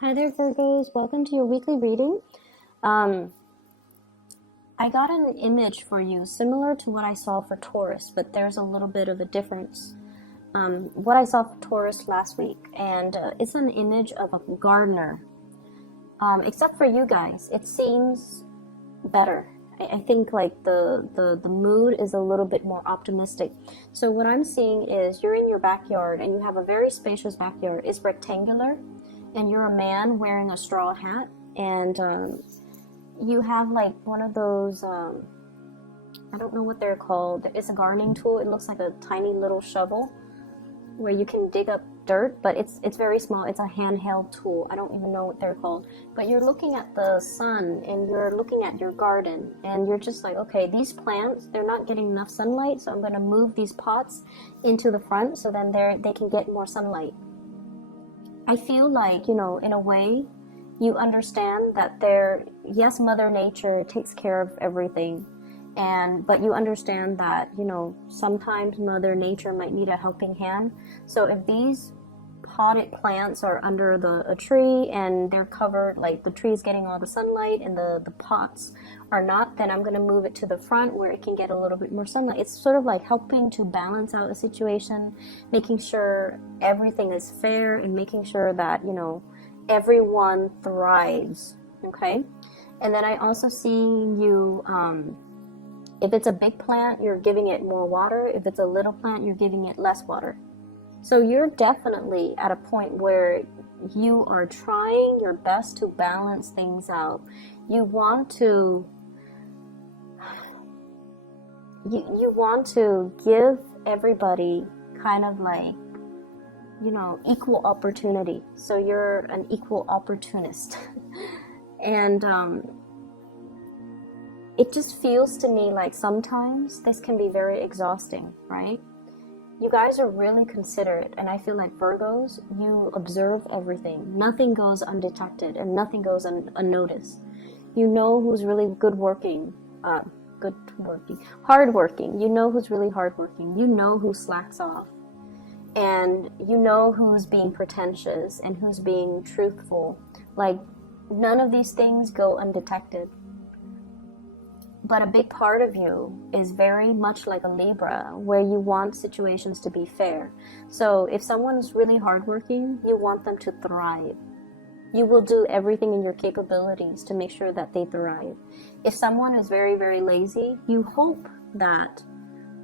Hi there, Virgos. Welcome to your weekly reading. Um, I got an image for you similar to what I saw for Taurus, but there's a little bit of a difference. What I saw for Taurus last week, and it's an image of a gardener. Except for you guys, it seems better. I think like the mood is a little bit more optimistic. So what I'm seeing is you're in your backyard and you have a very spacious backyard. It's rectangular and you're a man wearing a straw hat and you have like one of those I don't know what they're called. It's a gardening tool. It looks like a tiny little shovel where you can dig up dirt, but it's very small. It's a handheld tool. I don't even know what they're called. But you're looking at the sun and you're looking at your garden and you're just like, okay, these plants, they're not getting enough sunlight, so I'm going to move these pots into the front so then they can get more sunlight. I feel like, in a way, you understand that yes, Mother Nature takes care of everything, but you understand that, sometimes Mother Nature might need a helping hand. So if these potted plants are under a tree and they're covered, like the tree is getting all the sunlight and the pots are not, then I'm going to move it to the front where it can get a little bit more sunlight. It's sort of like helping to balance out a situation, making sure everything is fair and making sure that, everyone thrives. Okay. And then I also see you, if it's a big plant, you're giving it more water. If it's a little plant, you're giving it less water. So you're definitely at a point where you are trying your best to balance things out. You want to give everybody kind of like, equal opportunity. So you're an equal opportunist. And it just feels to me like sometimes this can be very exhausting, right? You guys are really considerate, and I feel like Virgos, you observe everything. Nothing goes undetected and nothing goes unnoticed. You know who's really hardworking. You know who's really hardworking. You know who slacks off. And you know who's being pretentious and who's being truthful. Like, none of these things go undetected. But a big part of you is very much like a Libra, where you want situations to be fair. So if someone's really hardworking, you want them to thrive. You will do everything in your capabilities to make sure that they thrive. If someone is very, very lazy, you hope that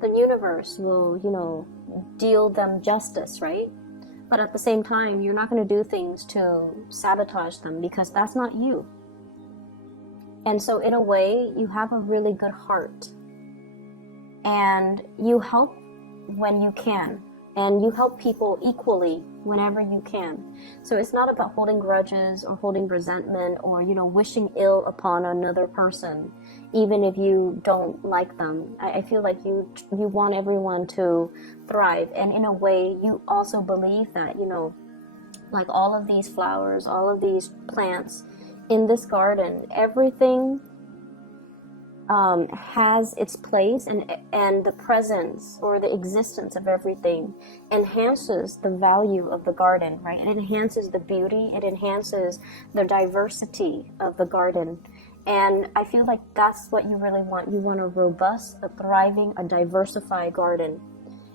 the universe will, deal them justice, right? But at the same time, you're not going to do things to sabotage them because that's not you. And so in a way, you have a really good heart. And you help when you can. And you help people equally whenever you can. So it's not about holding grudges or holding resentment or, wishing ill upon another person, even if you don't like them. I feel like you want everyone to thrive. And in a way, you also believe that, like all of these flowers, all of these plants, in this garden, everything has its place, and the presence or the existence of everything enhances the value of the garden, right? It enhances the beauty, it enhances the diversity of the garden. And I feel like that's what you really want. You want a robust, a thriving, a diversified garden.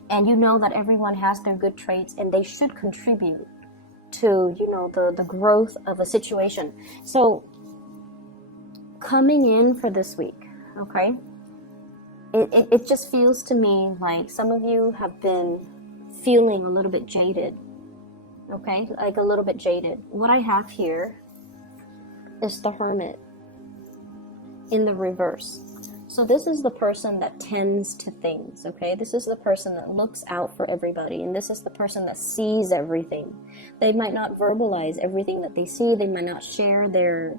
And you know that everyone has their good traits and they should contribute to, the growth of a situation. So coming in for this week, okay, it just feels to me like some of you have been feeling a little bit jaded, okay, like a little bit jaded. What I have here is the Hermit in the reverse. So this is the person that tends to things, okay? This is the person that looks out for everybody, and this is the person that sees everything. They might not verbalize everything that they see. They might not share their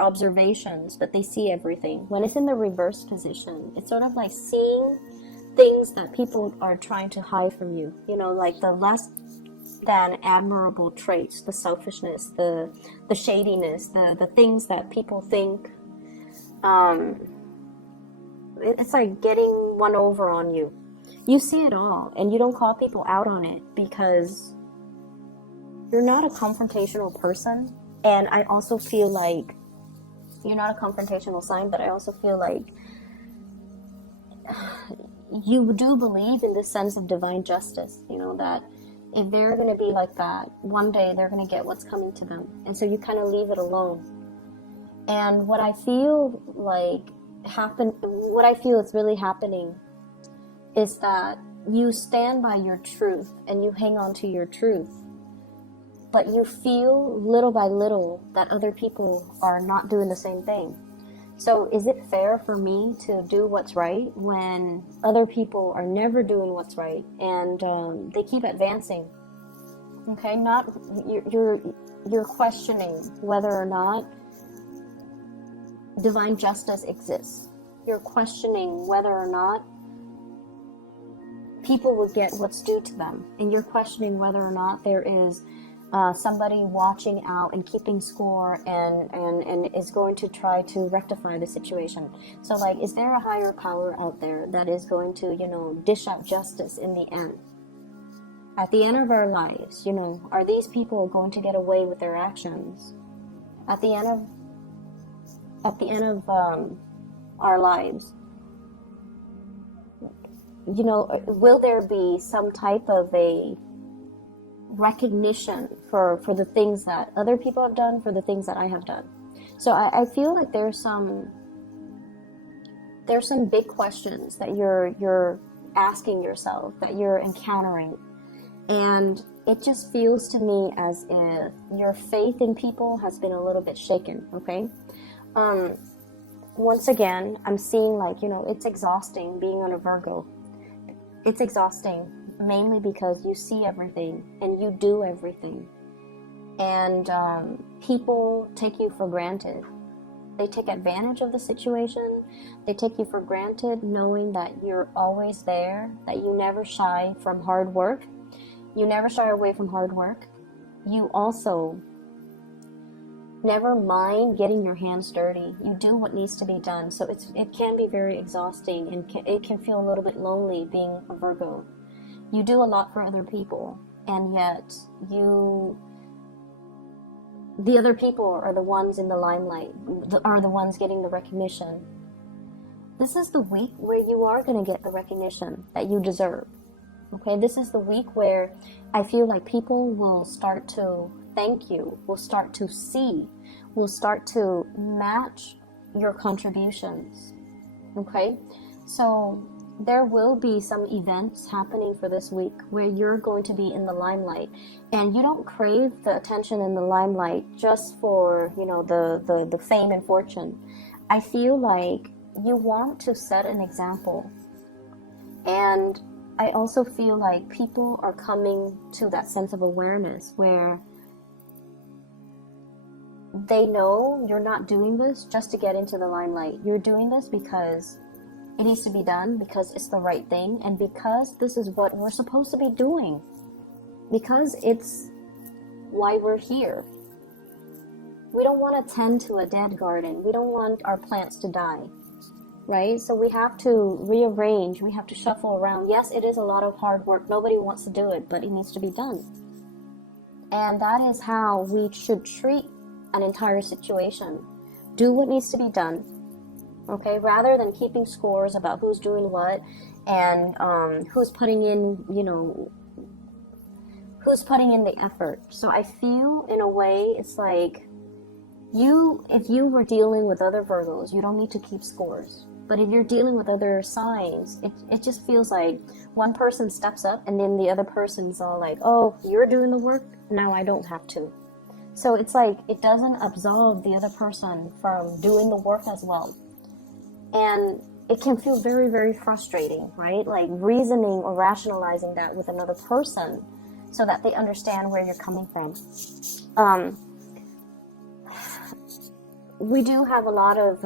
observations, but they see everything. When it's in the reverse position, it's sort of like seeing things that people are trying to hide from you. Like the less than admirable traits, the selfishness, the shadiness, the things that people think it's like getting one over on you. You see it all and you don't call people out on it because you're not a confrontational person. And I also feel like you're not a confrontational sign, but I also feel like you do believe in this sense of divine justice, you know, that if they're going to be like that, one day they're going to get what's coming to them. And so you kind of leave it alone. And what I feel is really happening is that you stand by your truth and you hang on to your truth. But you feel little by little that other people are not doing the same thing. So is it fair for me to do what's right when other people are never doing what's right and they keep advancing? Okay, you're questioning whether or not divine justice exists. You're questioning whether or not people will get what's due to them, and you're questioning whether or not there is somebody watching out and keeping score and is going to try to rectify the situation. So like, is there a higher power out there that is going to, you know, dish out justice in the end? At the end of our lives, you know, are these people going to get away with their actions? At the end of our lives, you know, will there be some type of a recognition for the things that other people have done, for the things that I have done? So I feel like there's some big questions that you're asking yourself, that you're encountering, and it just feels to me as if your faith in people has been a little bit shaken. Okay, once again, I'm seeing, like, you know, it's exhausting being on a Virgo. It's exhausting mainly because you see everything and you do everything, and people take you for granted. They take advantage of the situation. They take you for granted, knowing that you're always there, that you never shy from hard work. You never shy away from hard work. You also never mind getting your hands dirty. You do what needs to be done. So it can be very exhausting, and it can feel a little bit lonely being a Virgo. You do a lot for other people, and yet the other people are the ones in the limelight, are the ones getting the recognition. This is the week where you are going to get the recognition that you deserve. Okay, this is the week where I feel like people will start to thank you, will start to see, will start to match your contributions. Okay, so there will be some events happening for this week where you're going to be in the limelight, and you don't crave the attention in the limelight just for, you know, the fame and fortune. I feel like you want to set an example, and I also feel like people are coming to that sense of awareness where they know you're not doing this just to get into the limelight. You're doing this because it needs to be done, because it's the right thing, and because this is what we're supposed to be doing, because it's why we're here. We don't want to tend to a dead garden. We don't want our plants to die, right? So we have to rearrange, we have to shuffle around. Yes, it is a lot of hard work. Nobody wants to do it, but it needs to be done. And that is how we should treat an entire situation. Do what needs to be done. Okay, rather than keeping scores about who's doing what and who's putting in, you know, who's putting in the effort. So I feel, in a way, it's like if you were dealing with other Virgos, you don't need to keep scores. But if you're dealing with other signs, it just feels like one person steps up and then the other person's all like, oh, you're doing the work, now I don't have to. So it's like it doesn't absolve the other person from doing the work as well. And it can feel very, very frustrating, right? Like reasoning or rationalizing that with another person so that they understand where you're coming from. We do have a lot of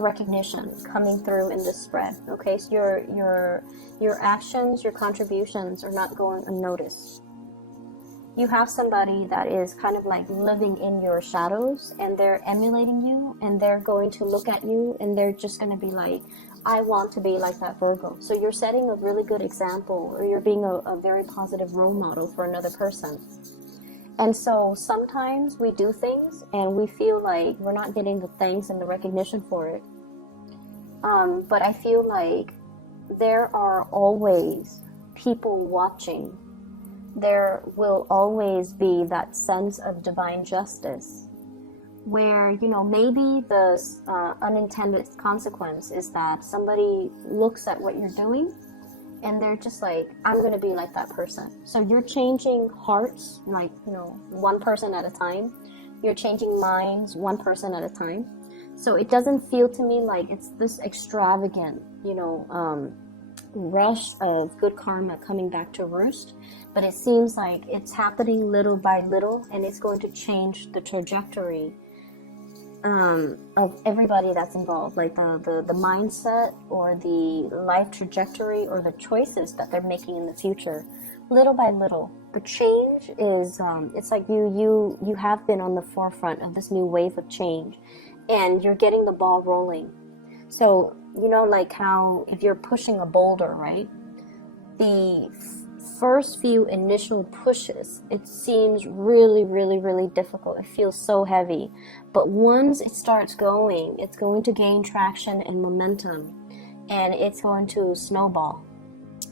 recognition coming through in this spread. Okay, so your actions, your contributions are not going unnoticed. You have somebody that is kind of like living in your shadows, and they're emulating you, and they're going to look at you, and they're just going to be like, I want to be like that Virgo. So you're setting a really good example, or you're being a very positive role model for another person. And so sometimes we do things and we feel like we're not getting the thanks and the recognition for it. But I feel like there are always people watching. There will always be that sense of divine justice where, you know, maybe the unintended consequence is that somebody looks at what you're doing and they're just like, I'm going to be like that person. So you're changing hearts, like, you know, one person at a time. You're changing minds, one person at a time. So it doesn't feel to me like it's this extravagant, you know, rush of good karma coming back to roost. But it seems like it's happening little by little, and it's going to change the trajectory of everybody that's involved, like the mindset or the life trajectory or the choices that they're making in the future, little by little. The change is it's like you have been on the forefront of this new wave of change, and you're getting the ball rolling. So, you know, like how if you're pushing a boulder, right, the first few initial pushes, it seems really, really, really difficult. It feels so heavy. But once it starts going, it's going to gain traction and momentum, and it's going to snowball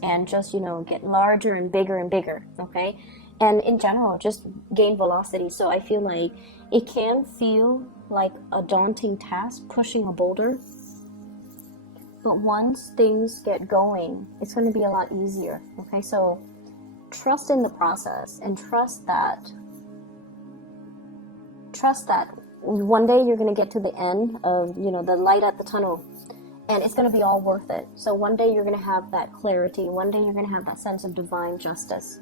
and just, you know, get larger and bigger, okay? And in general, just gain velocity. So I feel like it can feel like a daunting task pushing a boulder, but once things get going, it's going to be a lot easier, okay? So trust in the process, and trust that one day you're going to get to the end of, you know, the light at the tunnel, and it's going to be all worth it. So one day you're going to have that clarity. One day you're going to have that sense of divine justice.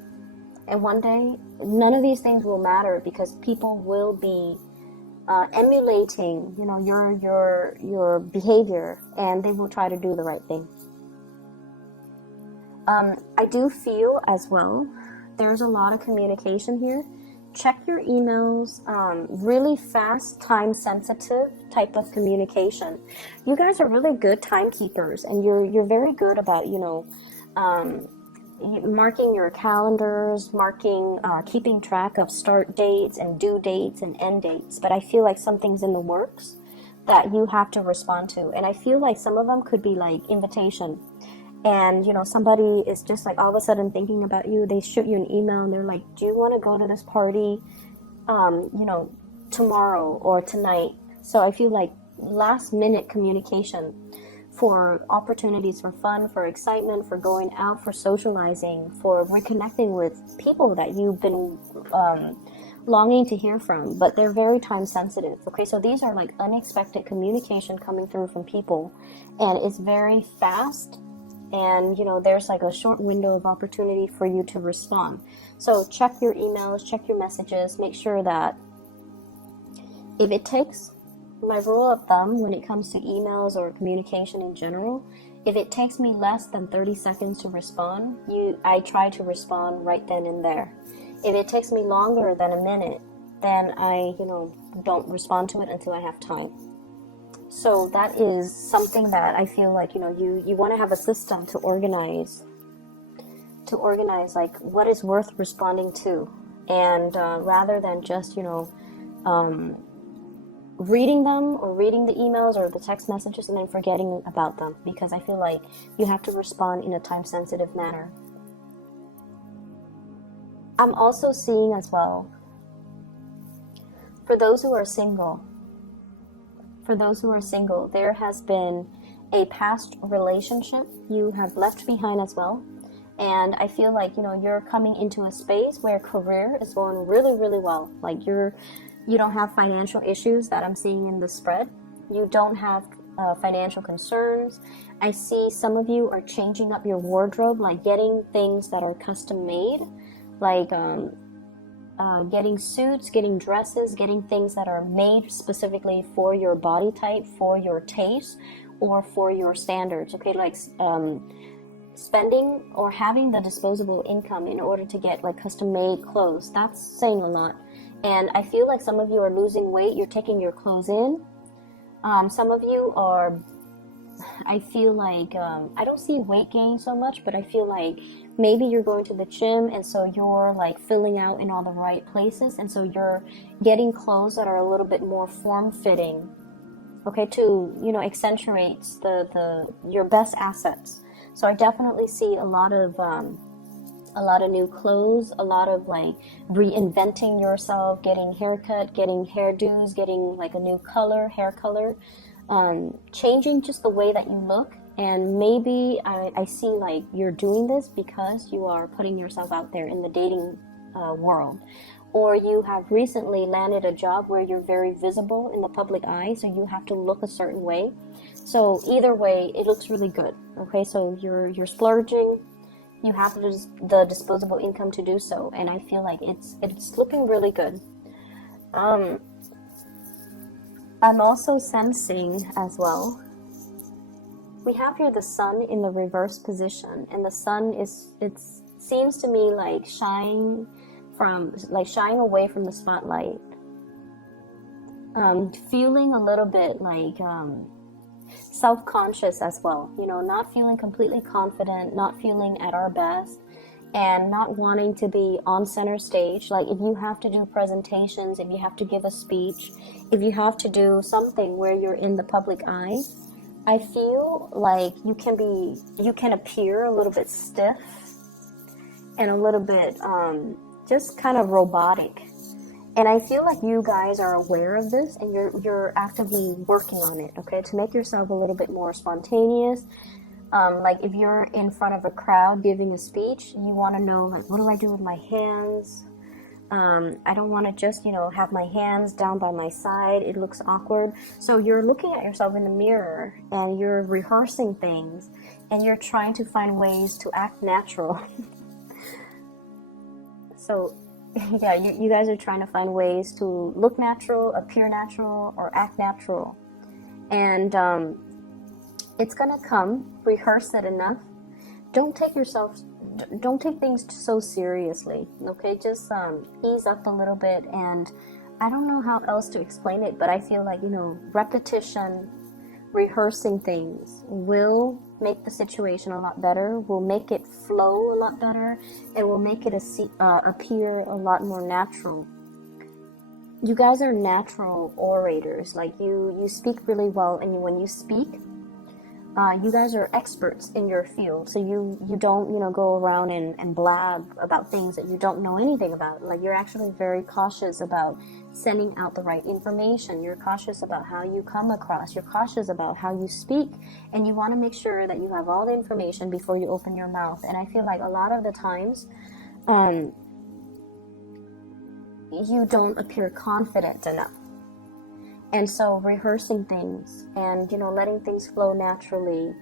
And one day, none of these things will matter, because people will be emulating, you know, your behavior, and they will try to do the right thing. I do feel as well, there's a lot of communication here. Check your emails, really fast, time-sensitive type of communication. You guys are really good timekeepers, and you're very good about, you know, marking your calendars, keeping track of start dates and due dates and end dates. But I feel like something's in the works that you have to respond to, and I feel like some of them could be like invitation. And, you know, somebody is just like all of a sudden thinking about you. They shoot you an email and they're like, do you want to go to this party, you know, tomorrow or tonight? So I feel like last minute communication for opportunities for fun, for excitement, for going out, for socializing, for reconnecting with people that you've been longing to hear from, but they're very time sensitive. Okay, so these are like unexpected communication coming through from people, and it's very fast. And, you know, there's like a short window of opportunity for you to respond. So check your emails, check your messages, make sure that if it takes, my rule of thumb when it comes to emails or communication in general, if it takes me less than 30 seconds to respond, I try to respond right then and there. If it takes me longer than a minute, then I, you know, don't respond to it until I have time. So that is something that I feel like, you know, you want to have a system to organize like what is worth responding to, and rather than just, you know, reading them or reading the emails or the text messages and then forgetting about them, because I feel like you have to respond in a time-sensitive manner. I'm also seeing as well, for those who are single, there has been a past relationship you have left behind as well. And I feel like, you know, you're coming into a space where career is going really, really well. Like you don't have financial issues that I'm seeing in the spread. You don't have financial concerns. I see some of you are changing up your wardrobe, like getting things that are custom made, like getting suits, getting dresses, getting things that are made specifically for your body type, for your taste, or for your standards. Okay, like spending or having the disposable income in order to get like custom made clothes. That's saying a lot. And I feel like some of you are losing weight. You're taking your clothes in. Some of you are I feel like, I don't see weight gain so much, but I feel like maybe you're going to the gym and so you're like filling out in all the right places, and so you're getting clothes that are a little bit more form-fitting, okay, to, you know, accentuates your best assets. So I definitely see a lot of new clothes, a lot of like reinventing yourself, getting haircut, getting hairdos, getting like a new color, hair color, changing just the way that you look. And maybe I see like you're doing this because you are putting yourself out there in the dating world, or you have recently landed a job where you're very visible in the public eye, so you have to look a certain way. So either way, it looks really good. Okay, so you're splurging, you have the disposable income to do so, and I feel like it's looking really good. Um, I'm also sensing as well. We have here the sun in the reverse position, and the sun it seems to me like shying away from the spotlight. Feeling a little bit like self-conscious as well, you know, not feeling completely confident, not feeling at our best, and not wanting to be on center stage. Like if you have to do presentations, if you have to give a speech, if you have to do something where you're in the public eye, I feel like you can appear a little bit stiff and a little bit just kind of robotic. And I feel like you guys are aware of this, and you're actively working on it, okay, to make yourself a little bit more spontaneous. Like if you're in front of a crowd giving a speech, you want to know, like, what do I do with my hands? I don't want to just, you know, have my hands down by my side. It looks awkward. So you're looking at yourself in the mirror and you're rehearsing things, and you're trying to find ways to act natural. So yeah, you guys are trying to find ways to look natural, appear natural, or act natural. And it's gonna come. Rehearse it enough. Don't take things so seriously, okay? Just ease up a little bit. And I don't know how else to explain it, but I feel like, you know, repetition, rehearsing things will make the situation a lot better, will make it flow a lot better, and will make it appear a lot more natural. You guys are natural orators. Like you speak really well, and when you speak, you guys are experts in your field. So you don't, you know, go around and blab about things that you don't know anything about. Like you're actually very cautious about sending out the right information. You're cautious about how you come across. You're cautious about how you speak, and you want to make sure that you have all the information before you open your mouth. And I feel like a lot of the times, you don't appear confident enough. And so rehearsing things and, you know, letting things flow naturally.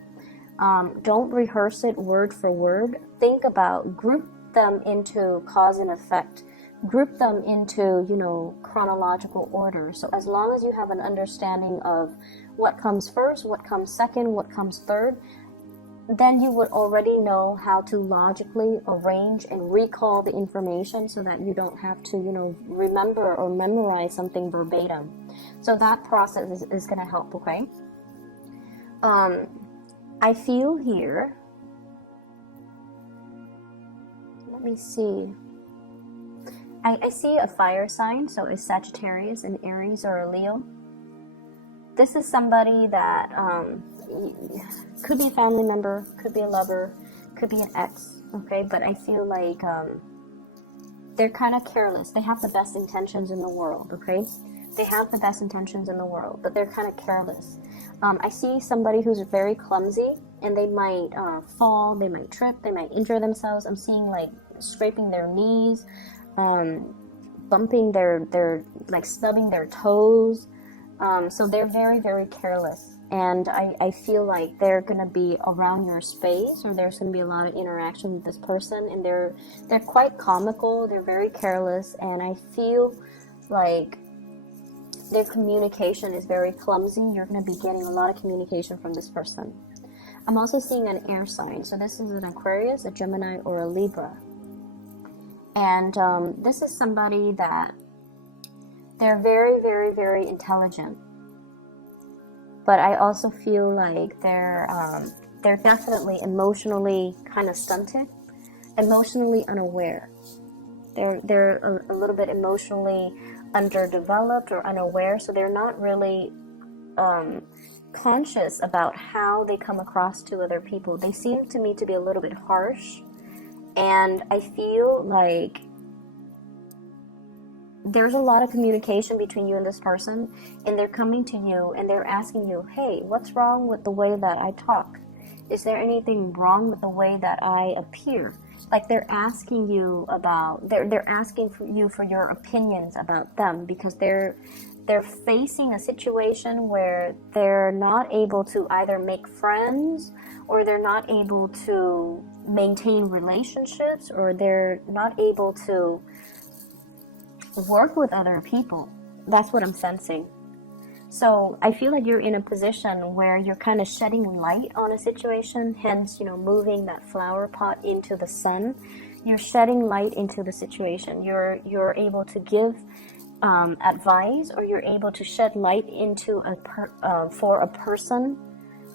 Don't rehearse it word for word. Think about, group them into cause and effect. Group them into, you know, chronological order. So as long as you have an understanding of what comes first, what comes second, what comes third, then you would already know how to logically arrange and recall the information so that you don't have to, you know, remember or memorize something verbatim. So that process is going to help, okay? I feel here, let me see. I see a fire sign, so a Sagittarius, an Aries, or a Leo. This is somebody that could be a family member, could be a lover, could be an ex, okay? But I feel like they're kind of careless. They have the best intentions in the world, okay? They have the best intentions in the world, but they're kind of careless. I see somebody who's very clumsy, and they might fall, they might trip, they might injure themselves. I'm seeing like scraping their knees, bumping their like snubbing their toes. So they're very, very careless. And I feel like they're going to be around your space, or there's going to be a lot of interaction with this person, and they're quite comical, they're very careless, and I feel like their communication is very clumsy. You're going to be getting a lot of communication from this person. I'm also seeing an air sign. So this is an Aquarius, a Gemini, or a Libra. And this is somebody that they're very, very, very intelligent. but I also feel like they're definitely emotionally kind of stunted, emotionally unaware. They're a little bit emotionally underdeveloped or unaware, so they're not really conscious about how they come across to other people. They seem to me to be a little bit harsh, and I feel like there's a lot of communication between you and this person, and they're coming to you and they're asking you, hey, what's wrong with the way that I talk? Is there anything wrong with the way that I appear? Like they're asking you about, they're asking for you for your opinions about them, because they're facing a situation where they're not able to either make friends, or they're not able to maintain relationships, or they're not able to work with other people. That's what I'm sensing. So I feel like you're in a position where you're kind of shedding light on a situation, hence, moving that flower pot into the sun. You're shedding light into the situation. You're able to give advice, or you're able to shed light into for a person.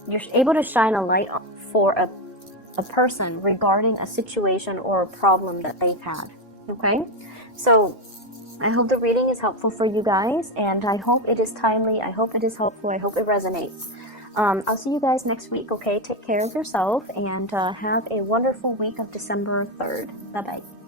You're able to shine a light for a person regarding a situation or a problem that they've had. Okay? So I hope the reading is helpful for you guys, and I hope it is timely. I hope it is helpful. I hope it resonates. I'll see you guys next week, okay? Take care of yourself, and have a wonderful week of December 3rd. Bye-bye.